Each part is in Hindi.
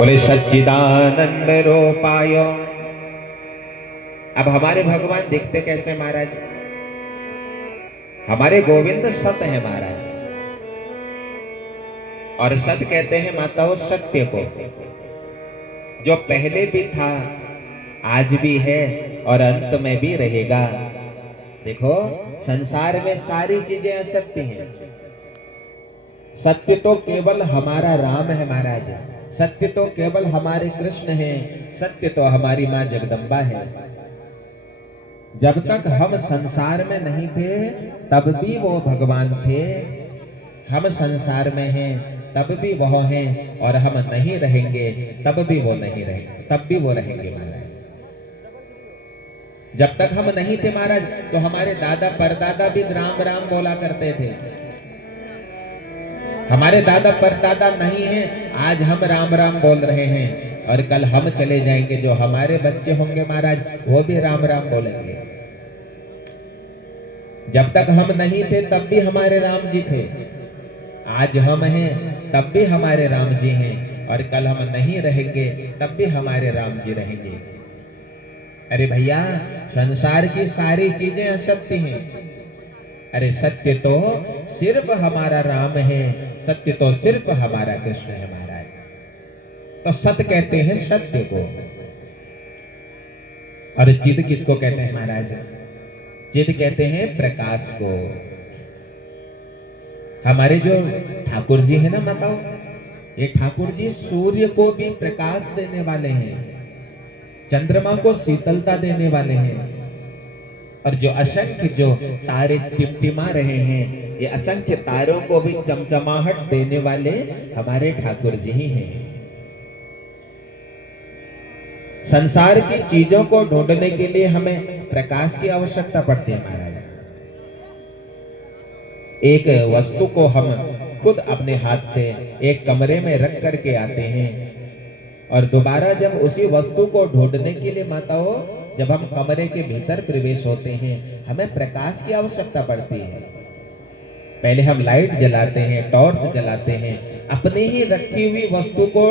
बोले सच्चिदानंद रूपाय। अब हमारे भगवान दिखते कैसे महाराज? हमारे गोविंद सत है महाराज, और सत कहते हैं माताओं सत्य को, जो पहले भी था, आज भी है और अंत में भी रहेगा। देखो संसार में सारी चीजें असत्य हैं, सत्य तो केवल हमारा राम है महाराज, सत्य तो केवल हमारे कृष्ण हैं, सत्य तो हमारी मां जगदम्बा है। जब तक हम संसार में नहीं थे तब भी वो भगवान थे, हम संसार में हैं तब भी वो हैं, और हम नहीं रहेंगे तब भी वो नहीं रहेंगे, तब भी वो रहेंगे महाराज। जब तक हम नहीं थे महाराज तो हमारे दादा परदादा भी राम राम बोला करते थे। हमारे दादा परदादा नहीं हैं, आज हम राम राम बोल रहे हैं, और कल हम चले जाएंगे, जो हमारे बच्चे होंगे महाराज वो भी राम राम बोलेंगे। जब तक हम नहीं थे तब भी हमारे राम जी थे, आज हम हैं तब भी हमारे राम जी हैं, और कल हम नहीं रहेंगे तब भी हमारे राम जी रहेंगे। अरे भैया संसार की सारी चीजें असत्य हैं, अरे सत्य तो सिर्फ हमारा राम है, सत्य तो सिर्फ हमारा कृष्ण है महाराज। तो सत्य कहते हैं सत्य को, और चिद किसको कहते हैं महाराज? चिद कहते हैं प्रकाश को। हमारे जो ठाकुर जी है ना माताओ, ये ठाकुर जी सूर्य को भी प्रकाश देने वाले हैं, चंद्रमा को शीतलता देने वाले हैं, और जो असंख्य जो तारे टिमटिमा रहे हैं, ये असंख्य तारों को भी चमचमाहट देने वाले हमारे ठाकुर जी ही हैं। संसार की चीजों को ढूंढने के लिए हमें प्रकाश की आवश्यकता पड़ती है महाराज। एक वस्तु को हम खुद अपने हाथ से एक कमरे में रख करके आते हैं, और दोबारा जब उसी वस्तु को ढूंढने के लिए माताओं जब हम कमरे के भीतर प्रवेश होते हैं, हमें प्रकाश की आवश्यकता पड़ती है। पहले हम लाइट जलाते हैं, टॉर्च जलाते हैं, अपनी ही रखी हुई वस्तु को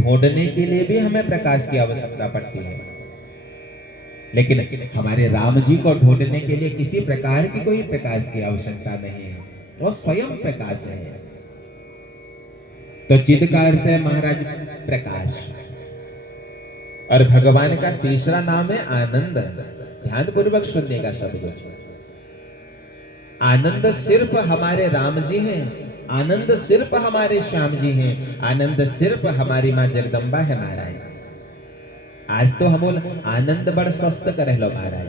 ढूंढने के लिए भी हमें प्रकाश की आवश्यकता पड़ती है। लेकिन हमारे राम जी को ढूंढने के लिए किसी प्रकार की कोई प्रकाश की आवश्यकता नहीं है, वो स्वयं प्रकाश है। तो चिद का अर्थ है महाराज प्रकाश, और भगवान का तीसरा नाम है आनंद। ध्यान पूर्वक सुनिएगा सब कुछ। आनंद सिर्फ हमारे राम जी हैं, आनंद सिर्फ हमारे श्याम जी हैं, आनंद सिर्फ हमारी मां जगदम्बा है महाराज। आज तो हम आनंद बड़ स्वस्थ करे लो महाराज।